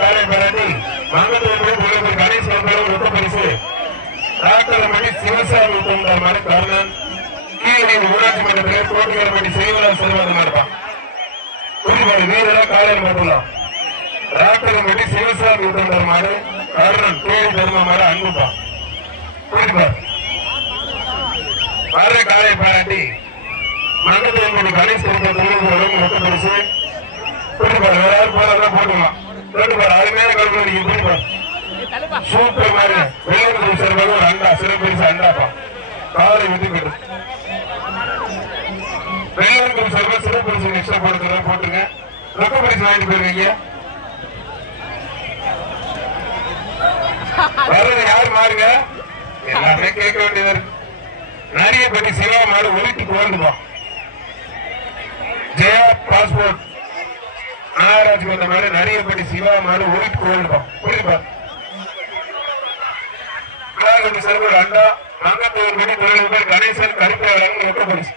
காலை பாராட்டி மங்கத்தூர் கணேஷ் மொத்த பரிசு ராட்டரமணி சிவசாமி தோன்றார் காரணம் கீழே ஊராட்சி மன்றத்தில் தோட்டக்காரமணி செய்வதா செல்வது நடப்பான் புரிவாரு வீரரா காலையில் மட்டும்தான் ராட்டரமணி சிவசாமி தோன்றார் மாடு காரணம் தேடி தர்ம மாடு அன்புப்பான் புரிவார் காலை பாராட்டி மங்கத்தூர் கணேஷ் மொத்த பரிசு புரிவார் வேற யாரும் போறதா போட்டுக்கலாம் அருமையான கல்வி நீங்க புரிவார் சூப்பர் மாதிரி வெள்ளம் செல்வது ஒரு அண்டா சிறப்பு அண்டாப்பா காலை விட்டு போயிடும் வெள்ளம் செல்வ சிறப்பு எக்ஸ்ட்ரா போட்டுருங்க ரொக்க பரிசு வாங்கிட்டு போயிருக்கீங்க வர்றது யாரு மாறுங்க எல்லாமே கேட்க வேண்டியது இருக்கு நிறைய பற்றி சிவா மாடு ஒலிட்டுக்கு வந்துப்போம் ஜெயா பாஸ்போர்ட் நாகராஜ் வந்த மாதிரி நிறைய பற்றி சிவா மாடு ஒலிட்டுக்கு வந்துப்போம் புரியுப்பா செல்வர் அண்டா மங்கத்தூர் மணி தொழில் கணேசன் கருப்பையாளர் ரொக்க பரிசு